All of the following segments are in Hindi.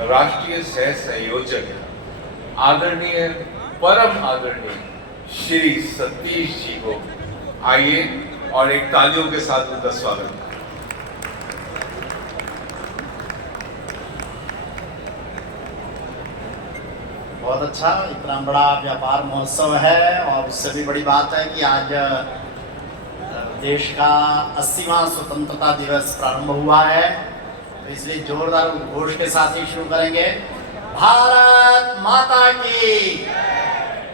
राष्ट्रीय सह संयोजक आदरणीय परम आदरणीय श्री सतीश जी को आइए और एक तालियों के साथ उनका स्वागत करें। बहुत अच्छा, इतना बड़ा व्यापार महोत्सव है और उससे भी बड़ी बात है कि आज देश का 80वां स्वतंत्रता दिवस प्रारंभ हुआ है, तो इसलिए जोरदार घोष के साथ ही शुरू करेंगे। भारत माता की,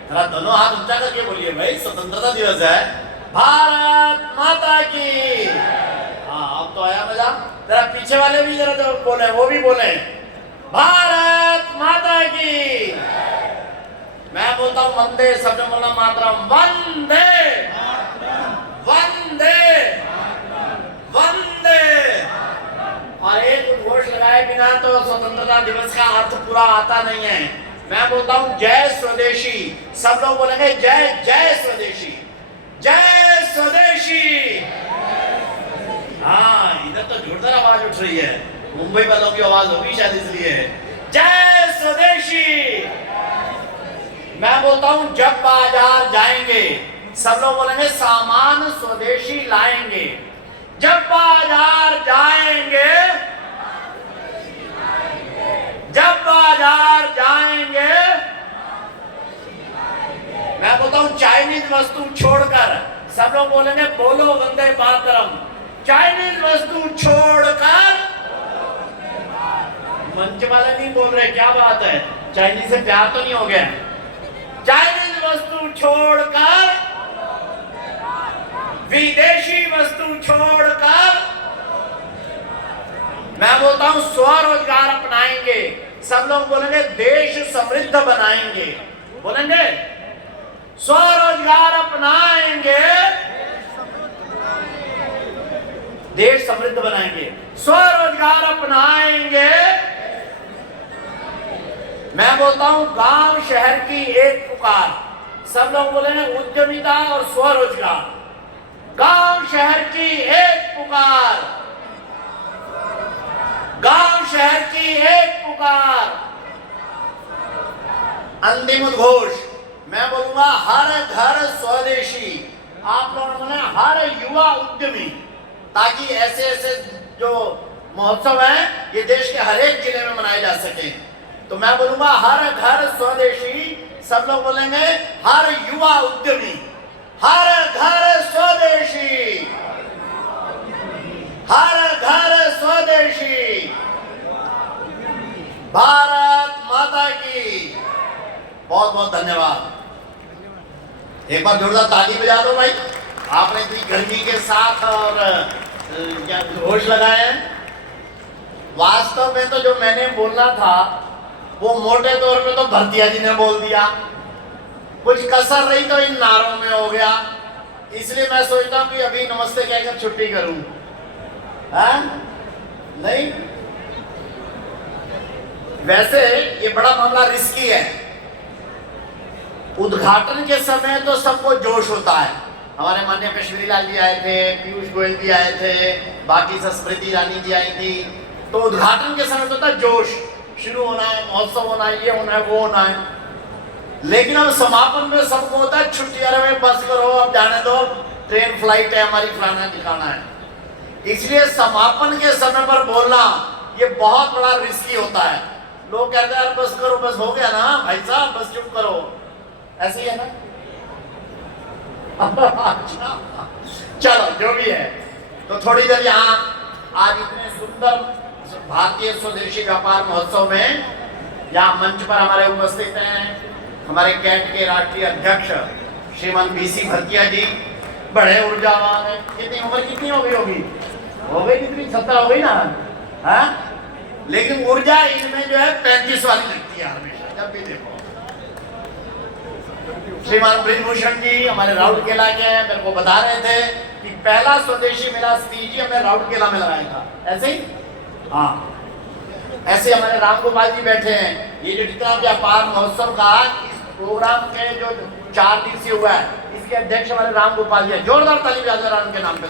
जरा दोनों हाथ ऊंचा करके बोलिए भाई, स्वतंत्रता दिवस है। भारत माता की। हाँ, अब तो आया मजा। जरा पीछे वाले भी जरा जो बोले वो भी बोले, भारत माता की। मैं बोलता हूँ वंदे, सबने बोलना मातरम, वंदे वंदे वंदे। और एक उद्घोष लगाए बिना तो स्वतंत्रता दिवस का अर्थ पूरा आता नहीं है। मैं बोलता हूँ जय स्वदेशी, सब लोग बोलेंगे जय जय स्वदेशी, जय स्वदेशी। हाँ, इधर तो जोरदार आवाज उठ रही है, मुंबई वालों की आवाज होगी शायद इसलिए। जय स्वदेशी। मैं बोलता हूं जब बाजार जाएंगे, सब लोग बोलेंगे सामान स्वदेशी लाएंगे। जब बाजार जाएंगे, जब बाजार जाएंगे, मैं बोलता हूं चाइनीज वस्तु छोड़कर, सब लोग बोलेंगे बोलो वंदे मातरम। चाइनीज वस्तु छोड़कर, मंच वाले नहीं बोल रहे, क्या बात है, चाइनीज से प्यार तो नहीं हो गया? चाइनीज वस्तु छोड़कर, विदेशी वस्तु छोड़कर, मैं बोलता हूं स्वरोजगार अपनाएंगे। सब लोग बोलेंगे देश समृद्ध बनाएंगे, बोलेंगे स्वरोजगार अपनाएंगे, देश समृद्ध बनाएंगे, स्वरोजगार अपनाएंगे। मैं बोलता हूं गांव शहर की एक पुकार, सब लोग बोलेंगे उद्यमिता और स्वरोजगार। गांव शहर की एक पुकार, गांव शहर की एक पुकार। अंतिम उद्घोष मैं बोलूंगा हर घर स्वदेशी। आप लोगों ने हर युवा उद्यमी, ताकि ऐसे ऐसे जो महोत्सव है ये देश के हर एक जिले में मनाए जा सके। तो मैं बोलूंगा हर घर स्वदेशी, सब लोग बोलेंगे हर युवा उद्यमी, हर घर स्वदेशी, हर घर स्वदेशी। भारत माता की। बहुत बहुत धन्यवाद। एक बार जोरदार ताली बजा दो भाई, आपने इतनी गर्मी के साथ और क्या घोष लगाए हैं। वास्तव में तो जो मैंने बोलना था वो मोटे तौर पे तो भरतिया जी ने बोल दिया, कुछ कसर रही तो इन नारों में हो गया, इसलिए मैं सोचता हूं कि अभी नमस्ते कहकर छुट्टी करूं। नहीं, वैसे ये बड़ा मामला रिस्की है। उद्घाटन के समय तो सबको जोश होता है, हमारे माननीय कश्मीरी लाल जी आए थे, पीयूष गोयल जी आए थे, बाकी स्मृति ईरानी जी आई थी, तो उद्घाटन के समय तो था जोश, शुरू होना है, महोत्सव होना है, ये होना है, वो होना है। लेकिन अब समापन में सबको होता है छुट्टी, अरे भाई बस करो, अब जाने दो, ट्रेन फ्लाइट है हमारी, फलाना ठिकाना है। इसलिए समापन के समय पर बोलना ये बहुत बड़ा रिस्की होता है। लोग कहते हैं बस करो, बस हो गया ना भाई साहब, बस चुप करो, ऐसे ही है ना। चलो जो भी है, तो थोड़ी देर यहाँ आज इतने सुंदर भारतीय स्वदेशी व्यापार महोत्सव में यहाँ मंच पर हमारे उपस्थित हैं हमारे कैट के राष्ट्रीय अध्यक्ष श्रीमान बीसी भरतिया जी, बड़े ऊर्जावान है। कितनी उम्र कितनी हो गई होगी? हो गई कितनी, 70 हो गई ना, है? लेकिन ऊर्जा इनमें जो है 35 वाली लगती है हमेशा, जब भी देखो। श्रीमान ब्रिजभूषण जी हमारे राउरकेला के हैं, मेरे को बता रहे थे कि पहला स्वदेशी मेला सतीश जी हमने राउरकेला में लगाया था, ऐसे ही। हाँ, ऐसे हमारे राम गोपाल जी बैठे हैं। ये जो जितना व्यापार महोत्सव का इस प्रोग्राम के जो 4 दिवसीय हुआ है, इसके अध्यक्ष हमारे राम गोपाल जी हैं। जोरदार ताली बजा दो उनके नाम पे।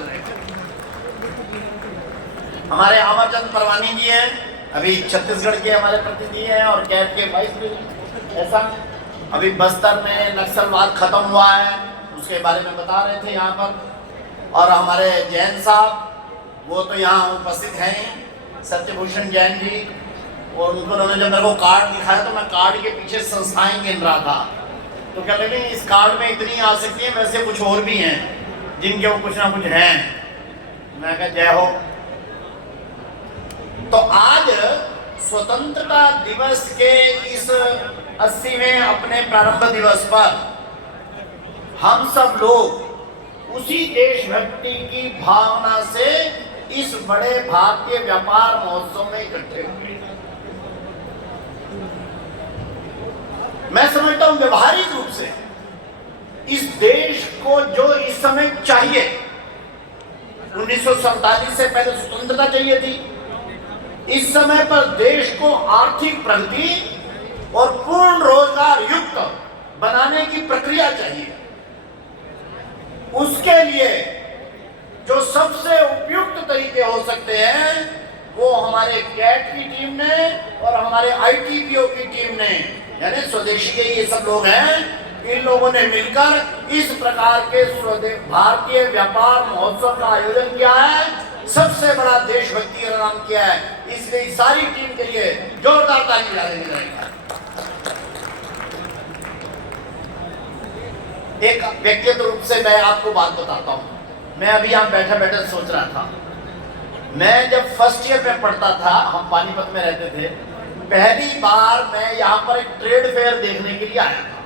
हमारे अमरचंद परवानी जी हैं, अभी छत्तीसगढ़ के हमारे प्रतिनिधि हैं और कैट के वाइस प्रेसिडेंट ऐसा। अभी बस्तर में नक्सलवाद खत्म हुआ है, उसके बारे में बता रहे थे यहाँ पर। और हमारे जैन साहब वो तो यहाँ उपस्थित हैं, सत्यभूषण जैन जी, और उन्होंने जब मेरे को कार्ड दिखाया तो मैं कार्ड के पीछे संस्थाएं गिन रहा था, तो क्या लगे इस कार्ड में इतनी आ सकती है, वैसे कुछ और भी हैं जिनके वो कुछ ना कुछ हैं। मैं कहा जय हो। तो आज स्वतंत्रता दिवस के इस 80वें अपने प्रारंभ दिवस पर हम सब लोग उसी देशभक्ति की भावना से इस बड़े भारतीय व्यापार महोत्सव में इकट्ठे हुए। मैं समझता हूं व्यवहारिक रूप से इस देश को जो इस समय चाहिए, 1947 से पहले स्वतंत्रता चाहिए थी, इस समय पर देश को आर्थिक प्रगति और पूर्ण रोजगार युक्त बनाने की प्रक्रिया चाहिए। उसके लिए जो सबसे उपयुक्त तरीके हो सकते हैं वो हमारे कैट की टीम ने और हमारे ITPO की टीम ने, यानी स्वदेशी के ये सब लोग हैं, इन लोगों ने मिलकर इस प्रकार के भारतीय व्यापार महोत्सव का आयोजन किया है। सबसे बड़ा देशभक्ति का काम किया है, इसलिए सारी टीम के लिए जोरदार ताली बजा देनी रहेगा। एक व्यक्तिगत रूप से मैं आपको बात बताता हूं। मैं अभी यहाँ बैठे बैठे सोच रहा था, मैं जब फर्स्ट ईयर में पढ़ता था, हम पानीपत में रहते थे, पहली बार मैं यहाँ पर एक ट्रेड फेयर देखने के लिए आया था।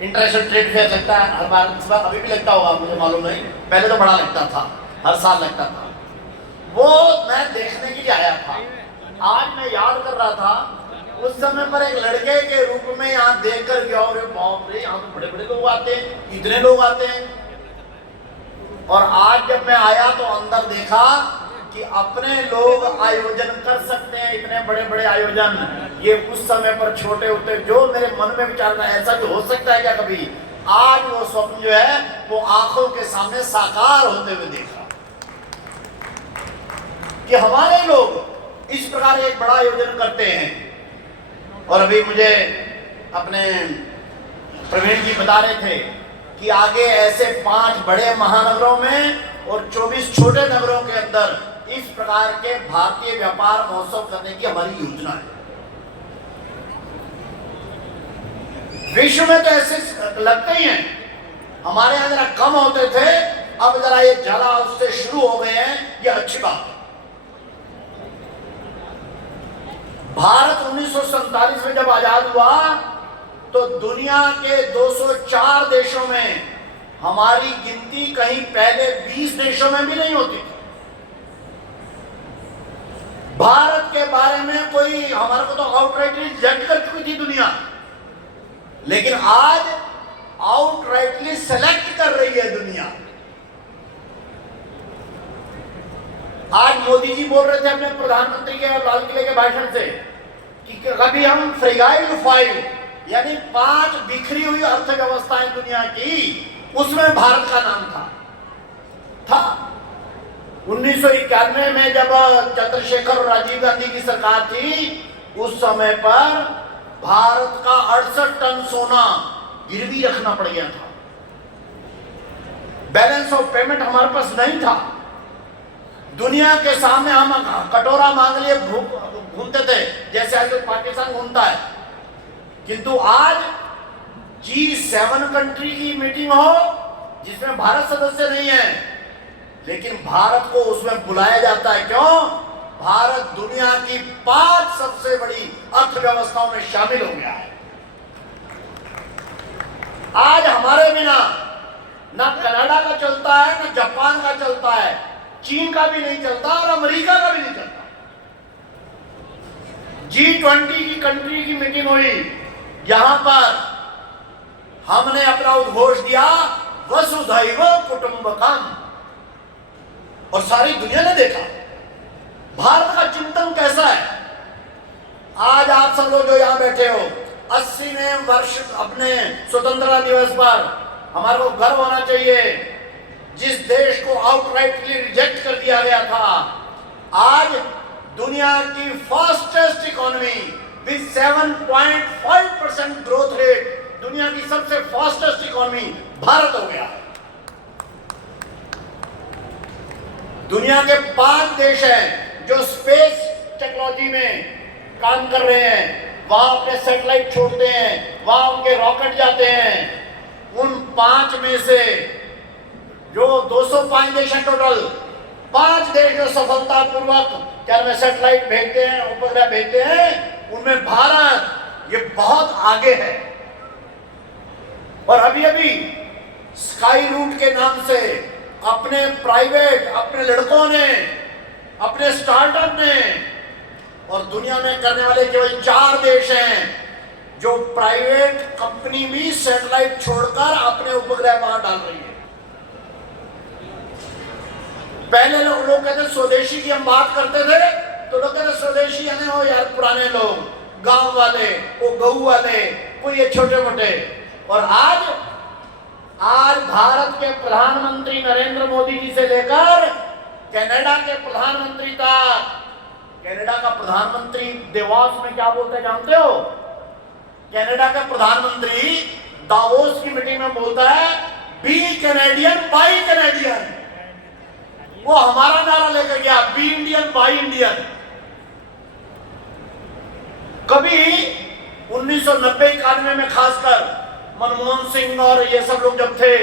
इंटरनेशनल ट्रेड फेयर लगता है हर बार, इस बार अभी भी लगता होगा, मुझे मालूम नहीं, पहले तो बड़ा लगता था, हर साल लगता था। वो मैं देखने के लिए आया था। आज मैं याद कर रहा था, उस समय पर एक लड़के के रूप में यहाँ देख कर गया, और बाप रे, यहाँ तो बड़े बड़े लोग आते हैं, इतने लोग आते हैं। और आज जब मैं आया तो अंदर देखा कि अपने लोग आयोजन कर सकते हैं, इतने बड़े बड़े आयोजन। ये उस समय पर छोटे होते, जो मेरे मन में विचार था ऐसा जो हो सकता है क्या कभी, आज वो स्वप्न जो है वो आंखों के सामने साकार होते हुए देखा कि हमारे लोग इस प्रकार एक बड़ा आयोजन करते हैं। और अभी मुझे अपने प्रवीण जी बता रहे थे कि आगे ऐसे 5 बड़े महानगरों में और 24 छोटे नगरों के अंदर इस प्रकार के भारतीय व्यापार महोत्सव करने की हमारी योजना है। विश्व में तो ऐसे लगते ही हैं, हमारे यहां जरा कम होते थे, अब जरा ये ज्यादा उससे शुरू हो गए हैं, ये अच्छी बात है। भारत 1947 में जब आजाद हुआ तो दुनिया के 204 देशों में हमारी गिनती कहीं पहले 20 देशों में भी नहीं होती थी। भारत के बारे में कोई हमारे को तो आउटराइटली रिजेक्ट कर चुकी थी दुनिया, लेकिन आज आउटराइटली सेलेक्ट कर रही है दुनिया। आज मोदी जी बोल रहे थे अपने प्रधानमंत्री के लाल किले के भाषण से कि कभी हम फ्रेगाइल 5 यानी 5 बिखरी हुई अर्थव्यवस्थाएं दुनिया की, उसमें भारत का नाम था। 1991 में जब चंद्रशेखर और राजीव गांधी की सरकार थी, उस समय पर भारत का 68 टन सोना गिरवी रखना पड़ गया था। बैलेंस ऑफ पेमेंट हमारे पास नहीं था। दुनिया के सामने हम कटोरा मांग लिए घूमते थे, जैसे आज पाकिस्तान घूमता है। किंतु आज G7 कंट्री की मीटिंग हो जिसमें भारत सदस्य नहीं है, लेकिन भारत को उसमें बुलाया जाता है। क्यों? भारत दुनिया की 5 सबसे बड़ी अर्थव्यवस्थाओं में शामिल हो गया है। आज हमारे बिना ना कनाडा का चलता है, ना जापान का चलता है, चीन का भी नहीं चलता और अमेरिका का भी नहीं चलता। G20 की कंट्री की मीटिंग हुई, यहां पर हमने अपना उद्घोष दिया वसुधैव कुटुंबकम, और सारी दुनिया ने देखा भारत का चिंतन कैसा है। आज आप सब लोग जो यहां बैठे हो, 80वें वर्ष अपने स्वतंत्रता दिवस पर हमारे को गर्व होना चाहिए। जिस देश को आउटराइटली रिजेक्ट कर दिया गया था, आज दुनिया की fastest economy with 7.5% growth rate, दुनिया की सबसे फास्टेस्ट इकोनॉमी भारत हो गया है। दुनिया के 5 देश हैं जो स्पेस टेक्नोलॉजी में काम कर रहे हैं, वहां अपने सैटेलाइट छोड़ते हैं, वहां उनके रॉकेट जाते हैं। उन 5 में से जो 205 देश हैं टोटल, 5 देश जो सफलतापूर्वक क्या में सैटेलाइट भेजते हैं, उपग्रह भेजते हैं, उनमें भारत ये बहुत आगे है। और अभी अभी स्काई रूट के नाम से अपने प्राइवेट, अपने लड़कों ने, अपने स्टार्टअप ने, और दुनिया में करने वाले केवल 4 देश हैं जो प्राइवेट कंपनी भी सैटेलाइट छोड़कर अपने उपग्रह वहां डाल रही है। पहले लोग कहते स्वदेशी की हम बात करते थे तो लोग कहते स्वदेशी यानी हो यार पुराने लोग, गांव वाले, वो गऊ वाले, कोई ये छोटे मोटे। और आज भारत के प्रधानमंत्री नरेंद्र मोदी जी से लेकर कनाडा के प्रधानमंत्री तक, कनाडा का प्रधानमंत्री देवास में क्या बोलते हैं जानते हो? कनाडा का प्रधानमंत्री दावोस की मीटिंग में बोलता है बी कैनेडियन बाई कैनेडियन। वो हमारा नारा लेकर गया, बी इंडियन बाई इंडियन। कभी 1990-91 में खासकर मनमोहन सिंह और ये सब लोग जब थे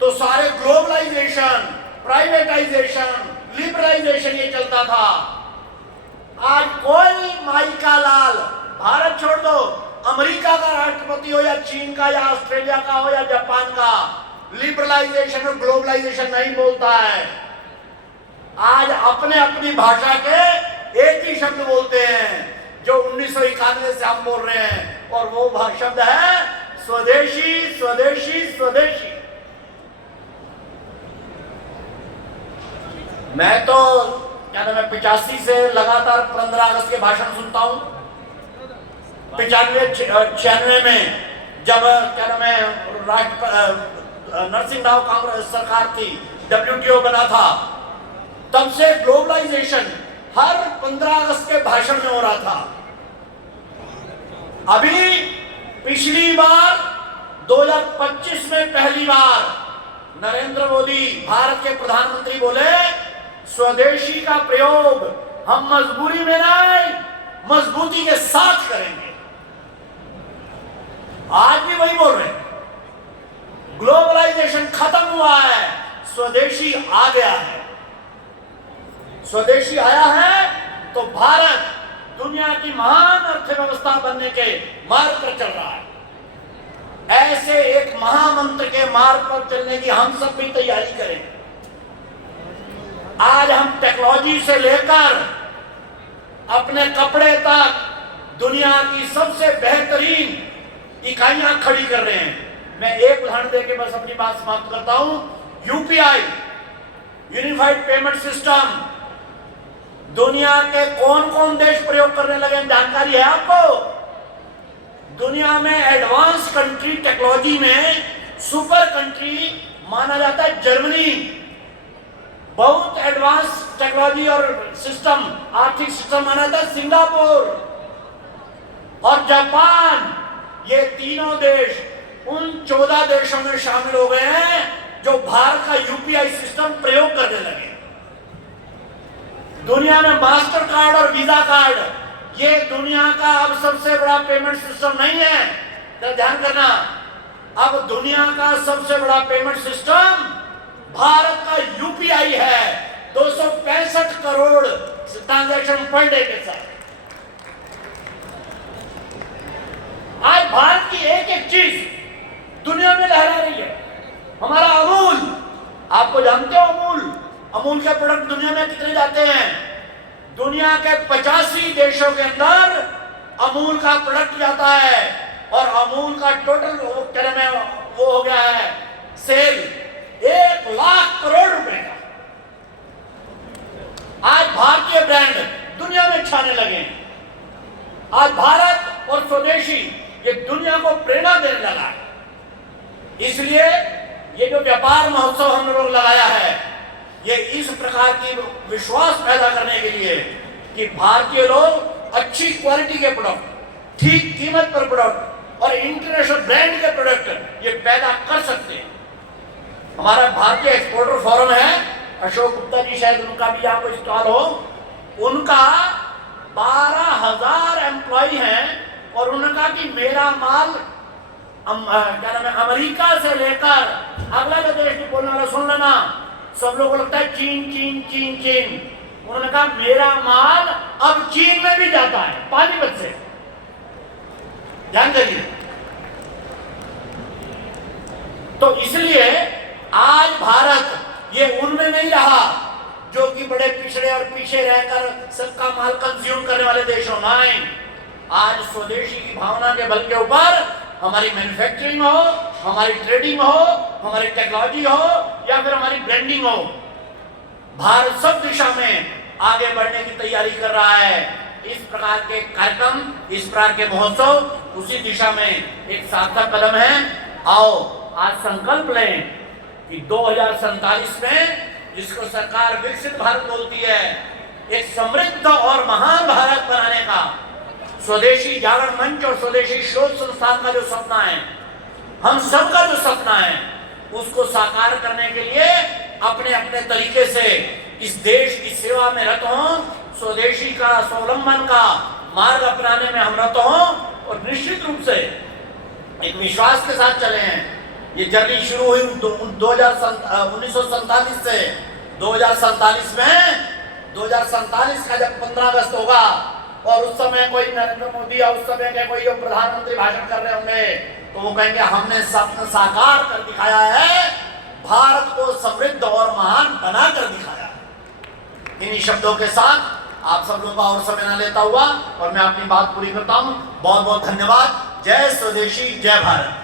तो सारे ग्लोबलाइजेशन, प्राइवेटाइजेशन, लिबरलाइजेशन ये चलता था। आज कोई माई का लाल, भारत छोड़ दो, अमेरिका का राष्ट्रपति हो या चीन का या ऑस्ट्रेलिया का हो या जापान का, लिबरलाइजेशन और ग्लोबलाइजेशन नहीं बोलता है। आज अपने अपनी भाषा के एक ही शब्द बोलते हैं जो 1991 से हम बोल रहे हैं, और वो शब्द है स्वदेशी, स्वदेशी, स्वदेशी। मैं तो क्या नाम है 85 से लगातार 15 अगस्त के भाषण सुनता हूं। 95-96 में जब क्या नाम है नरसिंह राव कांग्रेस सरकार थी, WTO बना था, तब से ग्लोबलाइजेशन हर 15 अगस्त के भाषण में हो रहा था। अभी पिछली बार 2025 में पहली बार नरेंद्र मोदी भारत के प्रधानमंत्री बोले स्वदेशी का प्रयोग हम मजबूरी में नहीं, मजबूती के साथ करेंगे। आज भी वही बोल रहे हैं। ग्लोबलाइजेशन खत्म हुआ है, स्वदेशी आ गया है। स्वदेशी आया है तो भारत दुनिया की महान अर्थव्यवस्था बनने के मार्ग पर चल रहा है। ऐसे एक महामंत्र के मार्ग पर चलने की हम सब भी तैयारी करें। आज हम टेक्नोलॉजी से लेकर अपने कपड़े तक दुनिया की सबसे बेहतरीन इकाइयां खड़ी कर रहे हैं। मैं एक उदाहरण देकर बस अपनी बात समाप्त करता हूं। यूपीआई, यूनिफाइड पेमेंट सिस्टम, दुनिया के कौन कौन देश प्रयोग करने लगे जानकारी है आपको? दुनिया में एडवांस कंट्री टेक्नोलॉजी में सुपर कंट्री माना जाता है जर्मनी। बहुत एडवांस टेक्नोलॉजी और सिस्टम, आर्थिक सिस्टम माना जाता है सिंगापुर और जापान। ये तीनों देश उन 14 देशों में शामिल हो गए हैं जो भारत का यूपीआई सिस्टम प्रयोग करने लगे। दुनिया में मास्टर कार्ड और वीजा कार्ड, ये दुनिया का अब सबसे बड़ा पेमेंट सिस्टम नहीं है, तो ध्यान करना। अब दुनिया का सबसे बड़ा पेमेंट सिस्टम भारत का यूपीआई है। 265 करोड़ ट्रांजैक्शन पर डे के साथ। आज भारत की एक एक चीज दुनिया में लहरा रही है। हमारा अमूल, आपको जानते हो अमूल के प्रोडक्ट दुनिया में कितने जाते हैं? दुनिया के 85 देशों के अंदर अमूल का प्रोडक्ट जाता है और अमूल का टोटल वो हो गया है सेल 1 लाख करोड़ रुपए का। आज भारतीय ब्रांड दुनिया में छाने लगे। आज भारत और स्वदेशी ये दुनिया को प्रेरणा देने लगा है। इसलिए ये जो व्यापार महोत्सव हम लोग लगाया है, ये इस प्रकार की विश्वास पैदा करने के लिए कि भारतीय लोग अच्छी क्वालिटी के प्रोडक्ट, ठीक कीमत पर प्रोडक्ट और इंटरनेशनल ब्रांड के प्रोडक्ट ये पैदा कर सकते हैं। हमारा भारतीय एक्सपोर्टर फोरम है, अशोक गुप्ता जी शायद उनका भी यहाँ कोई स्टॉल हो, उनका 12,000 एम्प्लॉय हैं और उन्होंने कहा कि मेरा माल क्या नाम है, अमेरिका से लेकर अगला जो देश की बोलने वाला सुन लेना, सब लोगों को लगता है चीन चीन चीन चीन, उन्होंने कहा मेरा माल अब चीन में भी जाता है, पानीपत से, ध्यान करिए। तो इसलिए आज भारत ये उनमें नहीं रहा जो कि बड़े पिछड़े और पीछे रहकर सबका माल कंज्यूम करने वाले देशों में। आज स्वदेशी की भावना के बल के ऊपर हमारी मैन्युफैक्चरिंग हो, हमारी ट्रेडिंग हो, हमारी टेक्नोलॉजी हो या फिर हमारी ब्रांडिंग हो, भारत सब दिशा में आगे बढ़ने की तैयारी कर रहा है। इस प्रकार के कार्यक्रम, इस प्रकार के महोत्सव उसी दिशा में एक सार्थक कदम है। आओ आज संकल्प लें कि 2047 में, जिसको सरकार विकसित भारत बोलती है, एक समृद्ध और महान भारत बनाने का स्वदेशी जागरण मंच और स्वदेशी शोध संस्थान का जो सपना है, हम सबका जो सपना है, उसको साकार करने के लिए अपने अपने तरीके से इस देश की सेवा में रत हों, स्वदेशी का स्वावलंबन का मार्ग अपनाने में हम रत हों और निश्चित रूप से एक विश्वास के साथ चले हैं। ये जर्नी शुरू हुई 1947 से 2047 में, 2047 का जब 15 अगस्त होगा और उस समय कोई नरेंद्र मोदी या उस समय के कोई जो प्रधानमंत्री भाषण कर रहे होंगे तो वो कहेंगे हमने सपना साकार कर दिखाया है, भारत को समृद्ध और महान बना कर दिखाया। इन्हीं शब्दों के साथ आप सब लोगों का और समय न लेता हुआ और मैं अपनी बात पूरी करता हूँ। बहुत बहुत धन्यवाद। जय स्वदेशी, जय भारत।